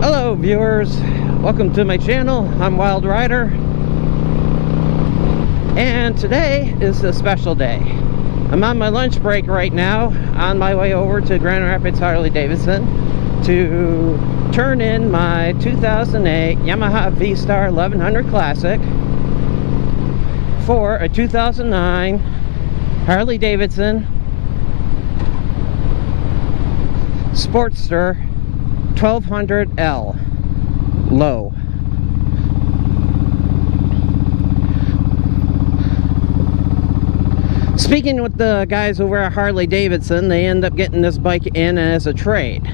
Hello viewers, welcome to my channel. I'm Wild Rider, and today is a special day. I'm on my lunch break right now, on my way over to Grand Rapids Harley Davidson to turn in my 2008 Yamaha V-Star 1100 Classic for a 2009 Harley Davidson Sportster 1200L low. Speaking with the guys over at Harley Davidson, they end up getting this bike in as a trade.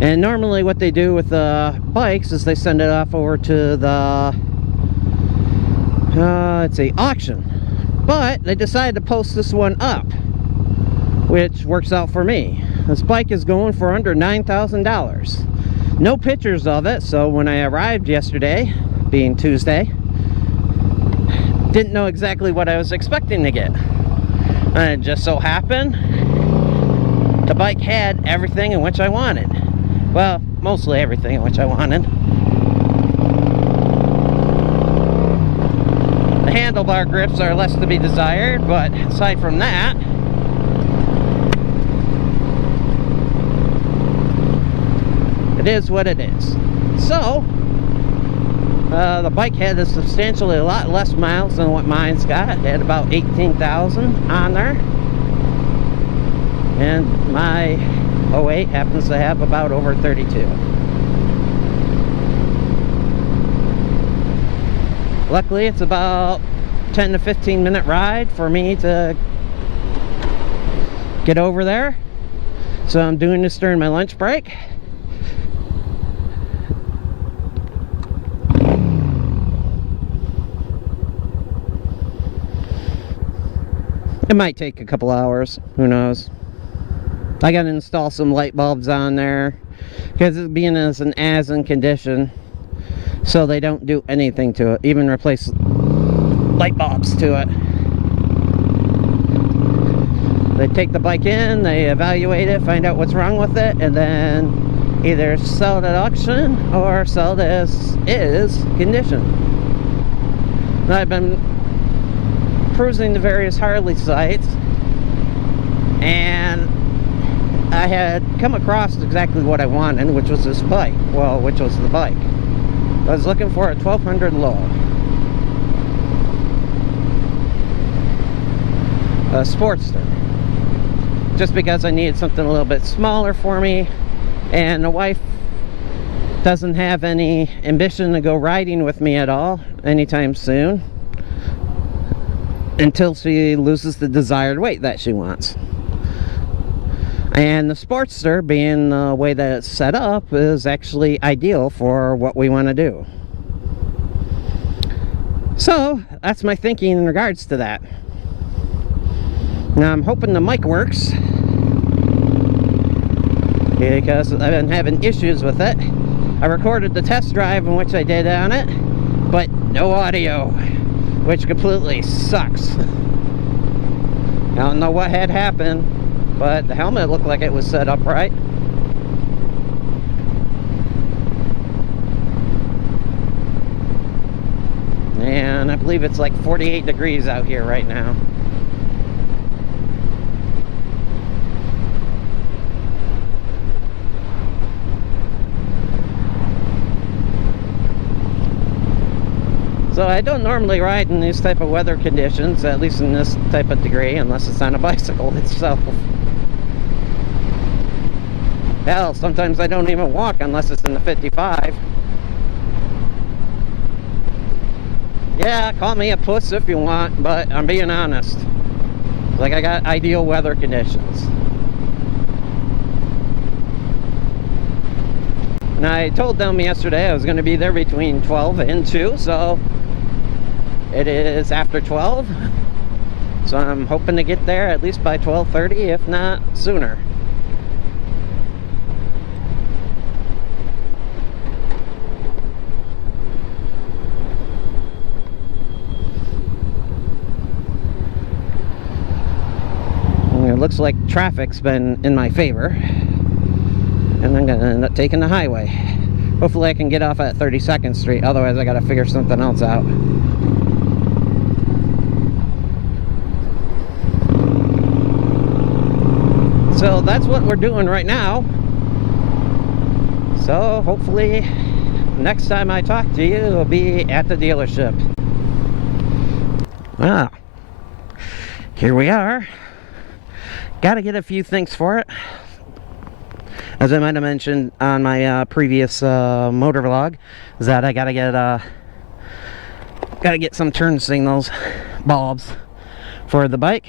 And normally what they do with the bikes is they send it off over to the let's see, auction. But they decided to post this one up, which works out for me. This bike is going for under $9,000. No pictures of it, so when I arrived yesterday, being Tuesday, didn't know exactly what I was expecting to get. And it just so happened the bike had everything in which I wanted. Well, mostly everything in which I wanted. The handlebar grips are less to be desired, but aside from that, it is what it is. So, the bike had a substantially a lot less miles than what mine's got. It had about 18,000 on there. And my 08 happens to have about over 32. Luckily, it's about 10 to 15 minute ride for me to get over there. So I'm doing this during my lunch break. It might take a couple hours, who knows. I gotta install some light bulbs on there because it's being as in condition, so they don't do anything to it, even replace light bulbs to it. They take the bike in, they evaluate it, find out what's wrong with it, and then either sell it at auction or sell it as is condition. And I've been cruising the various Harley sites, and I had come across exactly what I wanted, which was this bike. Well, which was the bike. I was looking for a 1200 low, a Sportster, just because I needed something a little bit smaller for me, and the wife doesn't have any ambition to go riding with me at all anytime soon, until she loses the desired weight that she wants. And the Sportster, being the way that it's set up, is actually ideal for what we want to do. So that's my thinking in regards to that. Now I'm hoping the mic works, because I've been having issues with it. I recorded the test drive in which I did on it, but no audio, which completely sucks. I don't know what had happened, but the helmet looked like it was set up right. And I believe it's like 48 degrees out here right now. So I don't normally ride in these type of weather conditions, at least in this type of degree, unless it's on a bicycle itself. Hell, sometimes I don't even walk unless it's in the 55. Yeah, call me a puss if you want, but I'm being honest. Like, I got ideal weather conditions. And I told them yesterday I was going to be there between 12 and 2, so it is after 12. So I'm hoping to get there at least by 12:30, if not sooner. looks like traffic's been in my favor, and I'm gonna end up taking the highway. Hopefully I can get off at 32nd Street, otherwise I gotta figure something else out. So that's what we're doing right now. So hopefully next time I talk to you, it'll be at the dealership. Well, here we are. Gotta get a few things for it. As I might have mentioned on my previous motor vlog, is that I gotta get some turn signals bulbs for the bike.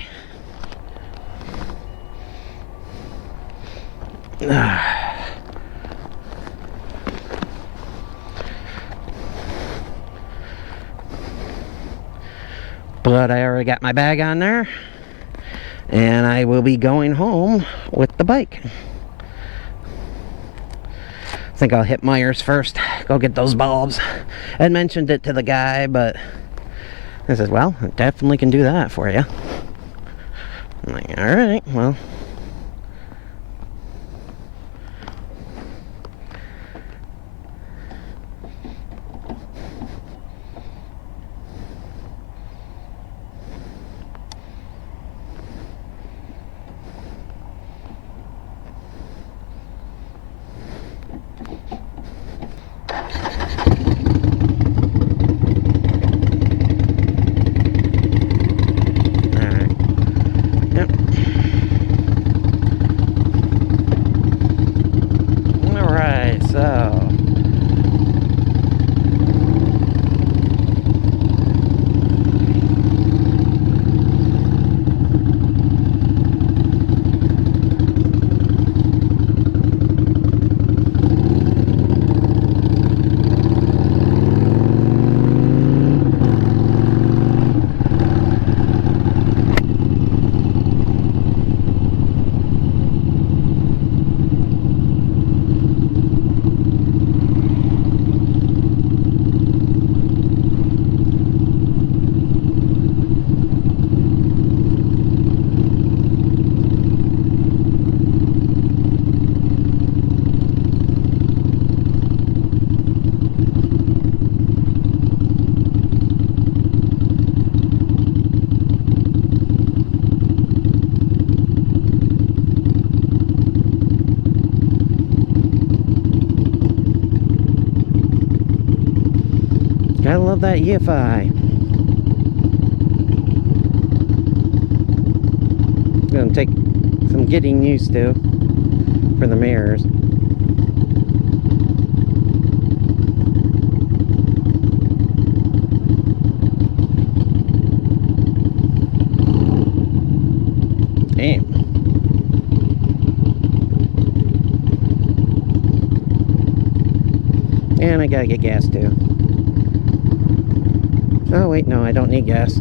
But I already got my bag on there, and I will be going home with the bike. I think I'll hit Myers first, go get those bulbs. I had mentioned it to the guy, but I said, well, I definitely can do that for you. I'm like, all right, well. I love that EFI. Gonna take some getting used to for the mirrors. Damn. And I gotta get gas too. Oh wait, no, I don't need gas.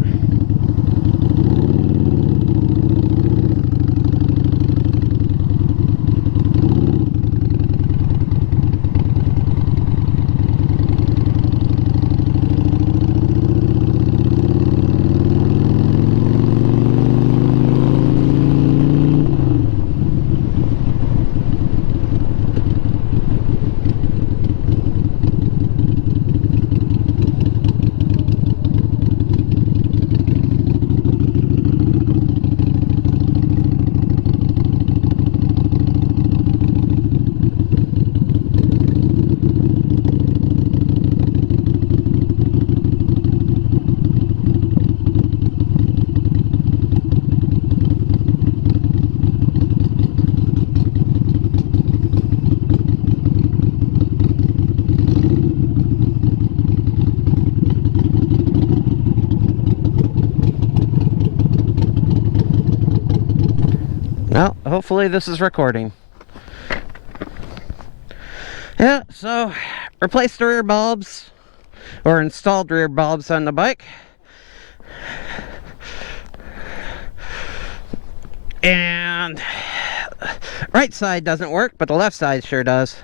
Well, hopefully this is recording. Yeah, so replaced the rear bulbs, or installed rear bulbs on the bike. And right side doesn't work, but the left side sure does.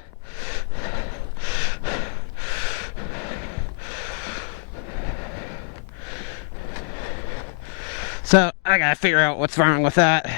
So I gotta figure out what's wrong with that.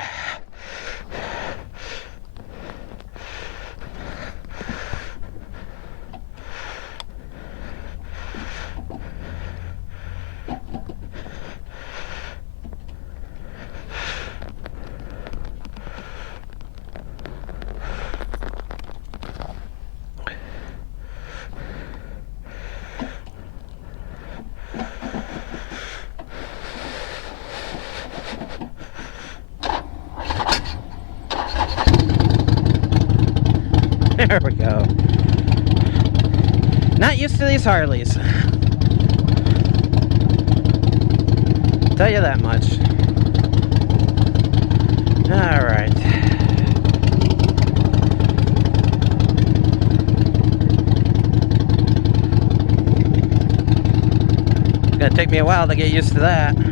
There we go. Not used to these Harleys. Tell you that much. Alright. It's gonna take me a while to get used to that.